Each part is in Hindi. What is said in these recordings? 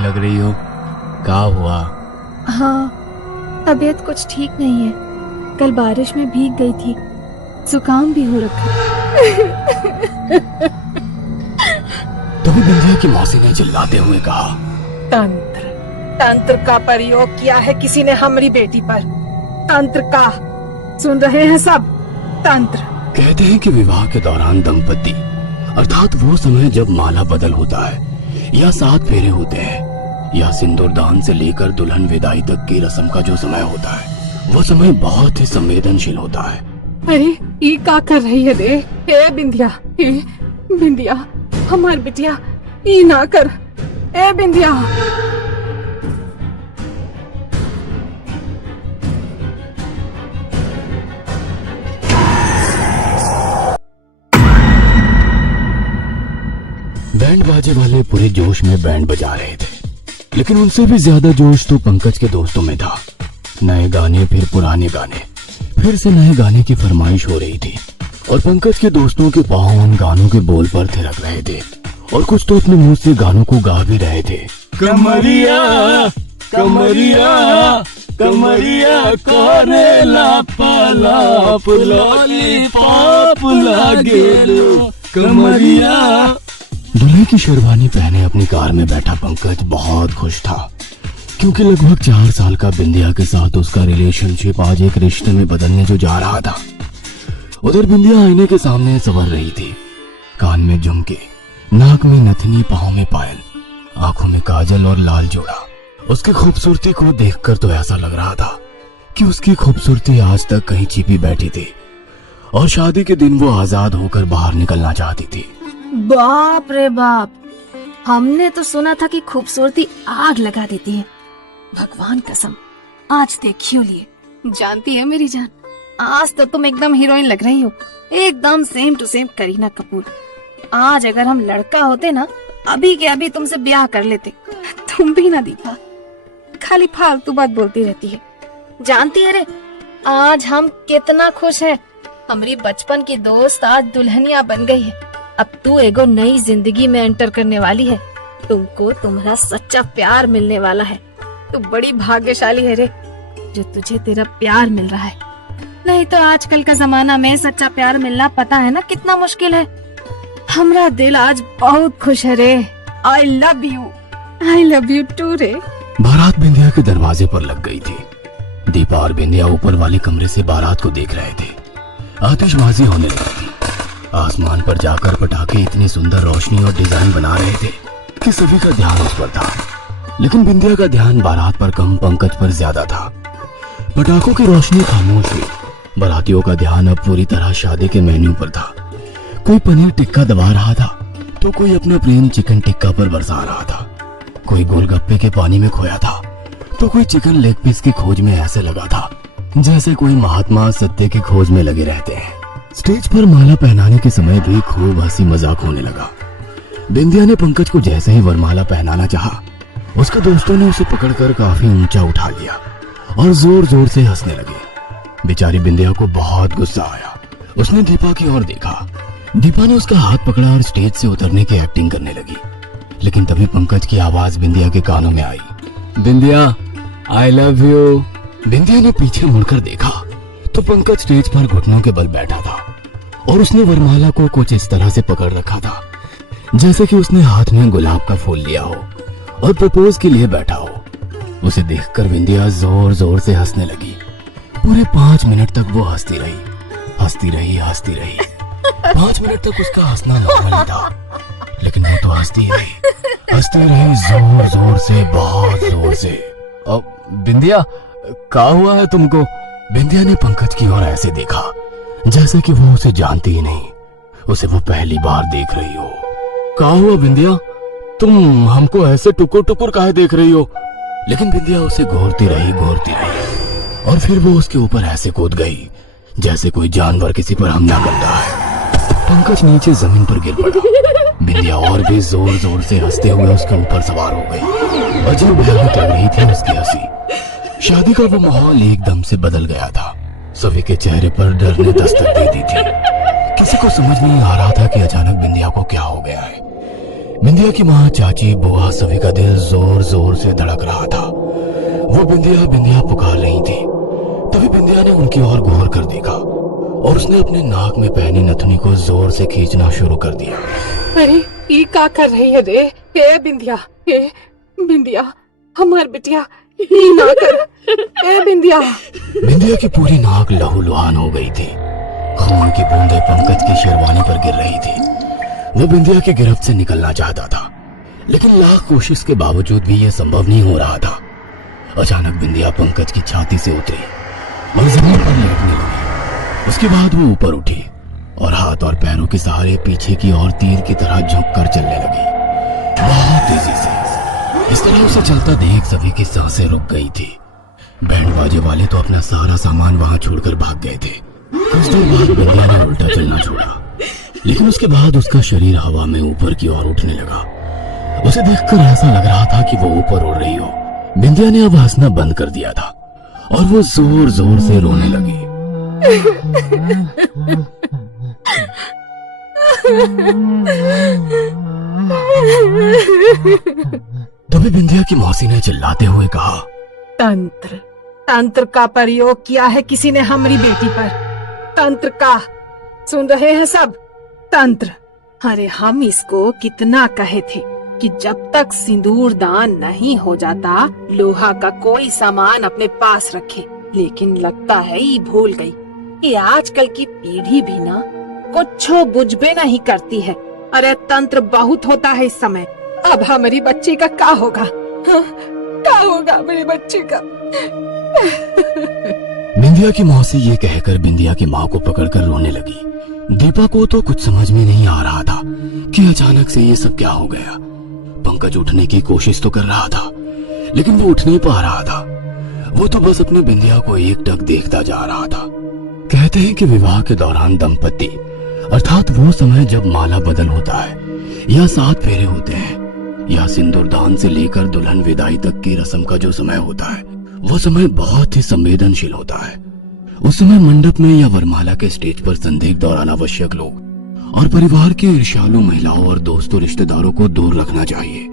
लग रही हो, क्या हुआ? हाँ, तबीयत कुछ ठीक नहीं है। कल बारिश में भीग गई थी, जुकाम भी हो रखा है। तभी बिंदिया की मौसी ने चिल्लाते हुए कहा, तंत्र तंत्र का प्रयोग किया है किसी ने हमारी बेटी पर। तंत्र का, सुन रहे हैं सब? तंत्र। कहते हैं कि विवाह के दौरान दंपति अर्थात वो समय जब माला बदल होता है या 7 फेरे होते हैं या सिंदूरदान से लेकर दुल्हन विदाई तक की रस्म का जो समय होता है, वो समय बहुत ही संवेदनशील होता है। अरे ये क्या कर रही है रे? ए बिंदिया, ए बिंदिया, हमार बिटिया, ये ना कर। ए बिंदिया। बैंड बाजे वाले पूरे जोश में बैंड बजा रहे थे, लेकिन उनसे भी ज्यादा जोश तो पंकज के दोस्तों में था। नए गाने, फिर पुराने गाने, फिर से नए गाने की फरमाइश हो रही थी और पंकज के दोस्तों के पांव उन गानों के बोल पर थिरक रहे थे और कुछ तो अपने मुंह से गानों को गा भी रहे थे। कमरिया कमरिया कमरिया करेला पलाप लॉलीपॉप लागेलो कमरिया। दुल्हे की शेरवानी पहने अपनी कार में बैठा पंकज बहुत खुश था, क्योंकि लगभग 4 साल का बिंदिया के साथ उसका रिलेशनशिप आज एक रिश्ते में बदलने जो जा रहा था। उधर बिंदिया आईने के सामने संवर रही थी, कान में झुमके, नाक में नथनी, पाँव में पायल, आंखों में काजल और लाल जोड़ा। उसकी खूबसूरती को देखकर तो ऐसा लग रहा था कि उसकी खूबसूरती आज तक कहीं छिपी बैठी थी और शादी के दिन वो आजाद होकर बाहर निकलना चाहती थी। बाप रे बाप, हमने तो सुना था कि खूबसूरती आग लगा देती है। भगवान कसम, आज देखियो लिए। जानती है मेरी जान, आज तो तुम एकदम हीरोइन लग रही हो, एकदम same to same Kareena Kapoor. आज अगर हम लड़का होते ना, अभी के अभी तुमसे ब्याह कर लेते। तुम भी ना दीपा, खाली फालतू बात बोलती रहती है। जानती है रे, आज हम कितना खुश हैं। हमारी बचपन की दोस्त आज दुल्हनिया बन गई है। अब तू एगो नई जिंदगी में एंटर करने वाली है। तुमको तुम्हारा सच्चा प्यार मिलने वाला है। तू बड़ी भाग्यशाली है रे, जो तुझे तेरा प्यार मिल रहा है। नहीं तो आजकल का जमाना में सच्चा प्यार मिलना पता है ना कितना मुश्किल है। हमारा दिल आज बहुत खुश है रे। आई लव यू टू रे। बारात बिंदिया के दरवाजे पर लग गई थी। दीपा और बिंदिया ऊपर वाले कमरे से बारात को देख रहे थे। आतिशबाजी होने लगी। आसमान पर जाकर पटाखे इतनी सुंदर रोशनी और डिजाइन बना रहे थे कि सभी का ध्यान उस पर था, लेकिन बिंदिया का ध्यान बारात पर कम, पंकज पर ज्यादा था। पटाखों की रोशनी खामोश हुई। बारातियों का ध्यान अब पूरी तरह शादी के मेन्यू पर था। कोई पनीर टिक्का दबा रहा था तो कोई अपना प्रेम चिकन टिक्का पर बरसा रहा था। कोई गोलगप्पे के पानी में खोया था तो कोई चिकन लेग पीस की खोज में ऐसे लगा था जैसे कोई महात्मा सत्य की खोज में लगे रहते हैं। स्टेज पर माला पहनाने के समय भी खूब हंसी मजाक होने लगा। बिंदिया ने पंकज को जैसे ही वरमाला पहनाना चाहा, उसके दोस्तों ने उसे पकड़कर काफी ऊंचा उठा लिया और जोर जोर से हंसने लगे। बेचारी बिंदिया को बहुत गुस्सा आया। उसने दीपा की ओर देखा। दीपा ने उसका हाथ पकड़ा और स्टेज से उतरने की एक्टिंग करने लगी, लेकिन तभी पंकज की आवाज बिंदिया के कानों में आई, बिंदिया आई लव यू। बिंदिया ने पीछे मुड़कर देखा तो पंकज स्टेज पर घुटनों के बल बैठा था और उसने वरमाला को कुछ इस तरह से पकड़ रखा था जैसे कि उसने हाथ में गुलाब का फूल लिया हो और प्रपोज के लिए बैठा हो। उसे देखकर बिंदिया जोर जोर से हंसने लगी। पूरे 5 मिनट तक वो हंसती रही। 5 मिनट तक उसका हंसना नॉर्मल था, लेकिन वो तो हंसती रही जोर जोर से, बहुत जोर से। अब बिंदिया, क्या हुआ है तुमको? बिंदिया ने पंकज की ओर ऐसे देखा जैसे कि वो उसे जानती ही नहीं, उसे वो पहली बार देख रही हो। क्या हुआ बिंदिया, तुम हमको ऐसे टुकुर टुकुर काहे देख रही हो? लेकिन बिंदिया उसे घूरती रही और फिर वो उसके ऊपर ऐसे कूद गई जैसे कोई जानवर किसी पर हमला करता है। पंकज नीचे जमीन पर गिर पड़ा। बिंदिया और भी जोर जोर से हंसते हुए उसके ऊपर सवार हो गई। अजीब भयानक लग रही थी उसकी हंसी। शादी का वो माहौल एकदम से बदल गया था। सभी के चेहरे पर डर ने दस्तक दे दी थी। किसी को समझ नहीं आ रहा था कि अचानक बिंदिया को क्या हो गया है। बिंदिया की माँ, चाची, बुआ सभी का दिल जोर जोर से धड़क रहा था। वो बिंदिया बिंदिया पुकार रही थी। तभी बिंदिया ने उनकी ओर गौर कर देखा और उसने अपने नाक में पहनी नथुनी को जोर से खींचना शुरू कर दिया। अरे ये क्या कर रही है रे? ए बिंदिया, ए बिंदिया, हमार बिटिया, ये ना कर। ए बिंदिया। बिंदिया की पूरी नाक लहूलुहान हो गई थी। खून की बूंदें पंकज की शेरवानी पर गिर रही थी। वो बिंदिया की गिरफ्त से निकलना चाहता था, लेकिन लाख कोशिश के बावजूद भी यह संभव नहीं हो रहा था। अचानक बिंदिया पंकज की छाती से उतरी और जमीन पर लेटने लगी। उसके बाद वो ऊपर उठी और हाथ और पैरों के सहारे पीछे की ओर तीर की तरह झुककर चलने लगी, बहुत तेजी से। इस तरह उसे चलता देख सभी की सांसें रुक गई थी। बैंड बाजे वाले तो अपना सारा सामान वहां छोड़कर भाग गए थे। कुछ देर बाद बिंदिया ने उल्टा चलना छोड़ा, लेकिन उसके बाद उसका शरीर हवा में ऊपर की ओर उठने लगा। उसे देखकर ऐसा लग रहा था कि वो ऊपर उड़ रही हो। बिंदिया ने अब हंसना बंद कर दिया था और वो जोर जोर से रोने लगी। तभी बिंदिया की मौसी ने चिल्लाते हुए कहा, तंत्र, तंत्र का प्रयोग किया है किसी ने हमारी बेटी पर। तंत्र का, सुन रहे हैं सब? तंत्र। अरे हम इसको कितना कहे थे कि जब तक सिंदूर दान नहीं हो जाता लोहा का कोई सामान अपने पास रखे, लेकिन लगता है ये भूल गई। ये आजकल की पीढ़ी भी ना कुछ बुझबे नहीं करती है। अरे तंत्र बहुत होता है इस समय। अब हमारी बच्ची का क्या होगा? हाँ, क्या होगा मेरी बच्ची का? बिंदिया की मौसी ये कहकर बिंदिया की माँ को पकड़कर रोने लगी। दीपा को तो कुछ समझ में नहीं आ रहा था कि अचानक से ये सब क्या हो गया। पंकज उठने की कोशिश तो कर रहा था, लेकिन वो उठ नहीं पा रहा था। वो तो बस अपनी बिंदिया को एकटक देखता जा रहा था। कहते हैं कि विवाह के दौरान दंपति, अर्थात वो समय जब माला बदल होता है या 7 फेरे होते हैं या सिंदूरदान से लेकर दुल्हन विदाई तक की रस्म का जो समय होता है, वो समय बहुत ही संवेदनशील होता है। उस समय मंडप में या वरमाला के स्टेज पर संदिग्ध और अनावश्यक लोग और परिवार के ईर्ष्यालु महिलाओं और दोस्तों रिश्तेदारों को दूर रखना चाहिए,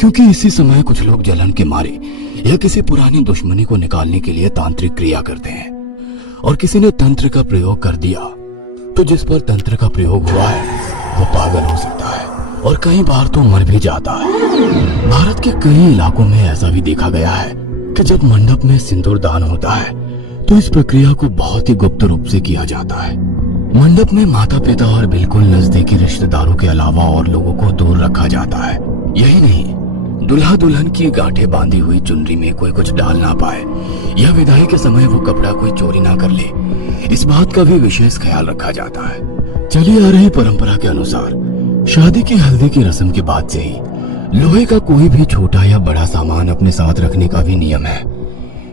क्योंकि इसी समय कुछ लोग जलन के मारे या किसी पुरानी दुश्मनी को निकालने के लिए तांत्रिक क्रिया करते हैं। और किसी ने तंत्र का प्रयोग कर दिया तो जिस पर तंत्र का प्रयोग हुआ है वो पागल हो सकता है और कई बार तो मर भी जाता है। भारत के कई इलाकों में ऐसा भी देखा गया है कि जब मंडप में सिंदूर दान होता है तो इस प्रक्रिया को बहुत ही गुप्त रूप से किया जाता है। मंडप में माता पिता और बिल्कुल नजदीकी रिश्तेदारों के अलावा और लोगों को दूर रखा जाता है। यही नहीं, दुल्हा दुल्हन की गांठें बांधी हुई चुनरी में कोई कुछ डाल ना पाए या विदाई के समय वो कपड़ा कोई चोरी ना कर ले, इस बात का भी विशेष ख्याल रखा जाता है। चली आ रही परंपरा के अनुसार शादी की हल्दी की रस्म के बाद से ही लोहे का कोई भी छोटा या बड़ा सामान अपने साथ रखने का भी नियम है।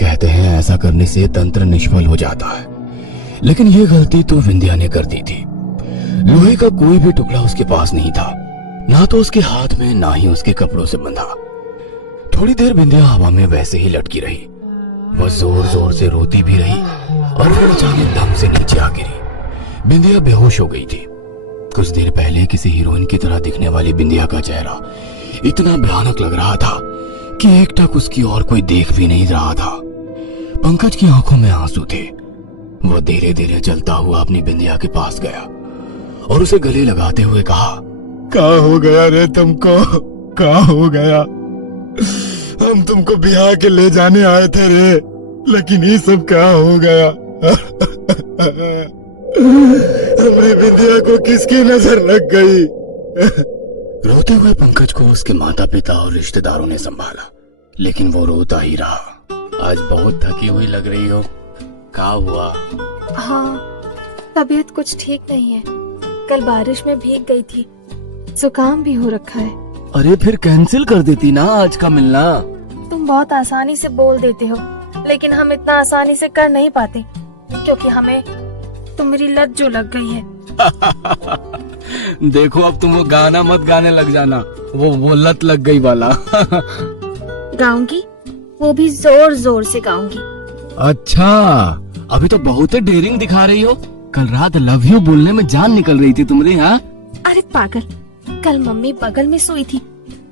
कहते हैं ऐसा करने से तंत्र निष्फल हो जाता है, लेकिन ये गलती तो विंध्या ने कर दी थी। लोहे का कोई भी टुकड़ा उसके पास नहीं था, ना तो उसके हाथ में ना ही उसके कपड़ों से बंधा। थोड़ी देर बिंदिया हवा में वैसे ही लटकी रही। वह जोर जोर से रोती भी रही और फिर अचानक दम से नीचे आ गिरी। बिंदिया बेहोश हो गई थी। कुछ देर पहले किसी हीरोइन की तरह दिखने वाली बिंदिया का चेहरा इतना भयानक लग रहा था कि एकटक उसकी और कोई देख भी नहीं रहा था। पंकज की आंखों में आंसू थे। वह धीरे धीरे चलता हुआ अपनी बिंदिया के पास गया और उसे गले लगाते हुए कहा, क्या हो गया रे तुमको? क्या हो गया? हम तुमको बिहार के ले जाने आए थे रे, लेकिन ये सब क्या हो गया? हमारी बिंदिया को किसकी नजर लग गई? रोते हुए पंकज को उसके माता पिता और रिश्तेदारों ने संभाला, लेकिन वो रोता ही रहा। आज बहुत थकी हुई लग रही हो, क्या हुआ? हाँ, तबीयत कुछ ठीक नहीं है। कल बारिश में भीग गई थी, जुकाम भी हो रखा है। अरे फिर कैंसिल कर देती ना आज का मिलना। तुम बहुत आसानी से बोल देते हो, लेकिन हम इतना आसानी से कर नहीं पाते, क्योंकि हमें तुम्हारी लत जो लग गई है। देखो अब तुम वो गाना मत गाने लग जाना, वो लत लग गई वाला। गाऊंगी, वो भी जोर जोर से गाऊंगी। अच्छा, अभी तो बहुत ही डेयरिंग दिखा रही हो। कल रात लव यू बोलने में जान निकल रही थी तुम्हारी। हाँ, अरे पागल, कल मम्मी बगल में सोई थी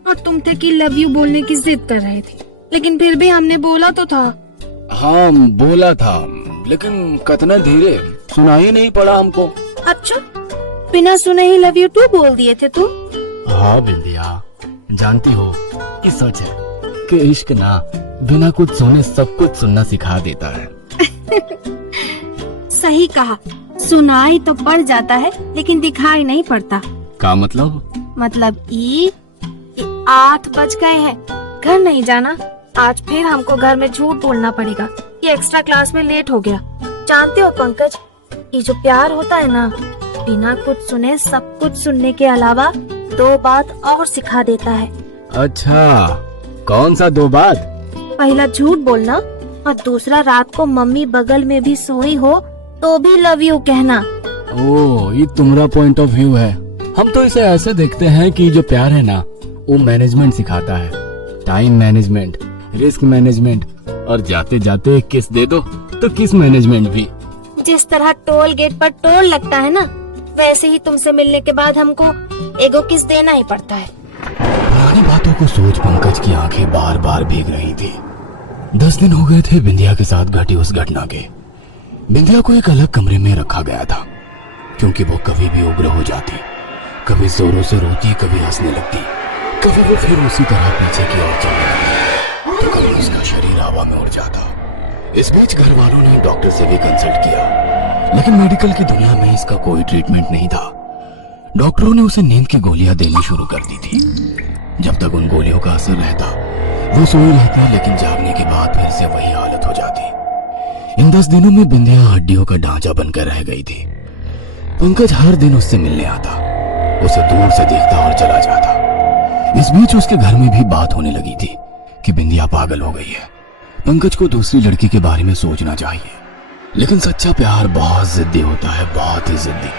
और तुम थे कि लव यू बोलने की जिद कर रहे थे, लेकिन फिर भी हमने बोला तो था। हाँ बोला था, लेकिन कितना धीरे, सुनाई नहीं पड़ा हमको। अच्छा, बिना सुने ही लव यू टू बोल दिए थे तुम? हाँ बिंदिया, जानती हो कि सच है कि इश्क ना बिना कुछ सुने सब कुछ सुनना सिखा देता है। सही कहा, सुनाई तो पड़ जाता है लेकिन दिखाई नहीं पड़ता। का मतलब? मतलब ये 8 बज गए हैं, घर नहीं जाना। आज फिर हमको घर में झूठ बोलना पड़ेगा कि एक्स्ट्रा क्लास में लेट हो गया। जानते हो पंकज, ये जो प्यार होता है ना, बिना कुछ सुने सब कुछ सुनने के अलावा 2 बात और सिखा देता है। अच्छा, कौन सा 2 बात? पहला झूठ बोलना और दूसरा रात को मम्मी बगल में भी सोई हो तो भी लव यू कहना। ओ, ये तुम्हारा पॉइंट ऑफ व्यू है। हम तो इसे ऐसे देखते हैं कि जो प्यार है ना, वो मैनेजमेंट सिखाता है, टाइम मैनेजमेंट, रिस्क मैनेजमेंट, और जाते जाते किस दे दो तो किस मैनेजमेंट भी। जिस तरह टोल गेट पर टोल लगता है ना, वैसे ही तुमसे मिलने के बाद हमको एगो किस देना ही पड़ता है। पुरानी बातों को सोच पंकज की आंखें बार बार भीग रही थी। 10 दिन हो गए थे बिंदिया के साथ घटी उस घटना के। बिंदिया को एक अलग कमरे में रखा गया था, क्योंकि वो कभी भी उग्र हो जाती, कभी जोरों से रोती, कभी हंसने लगती, कभी वो फिर उसी तरह पीछे की ओर चलने लगती, तो कभी उसका शरीर हवा में उड़ जाता। इस बीच घर वालों ने डॉक्टर से भी कंसल्ट किया, लेकिन मेडिकल की दुनिया में इसका कोई ट्रीटमेंट नहीं था। डॉक्टरों ने उसे नींद की गोलियां देनी शुरू कर दी थी। जब तक उन गोलियों का असर रहता, वो सोई रहती, लेकिन जागने के बाद फिर से वही हालत हो जाती। इन 10 दिनों में बिंदिया हड्डियों का ढांचा बनकर रह गई थी। पंकज हर दिन उससे मिलने आता, उसे दूर से देखता और चला जाता। इस बीच उसके घर में भी बात होने लगी थी कि बिंदिया पागल हो गई है, पंकज को दूसरी लड़की के बारे में सोचना चाहिए। लेकिन सच्चा प्यार बहुत जिद्दी होता है, बहुत ही जिद्दी।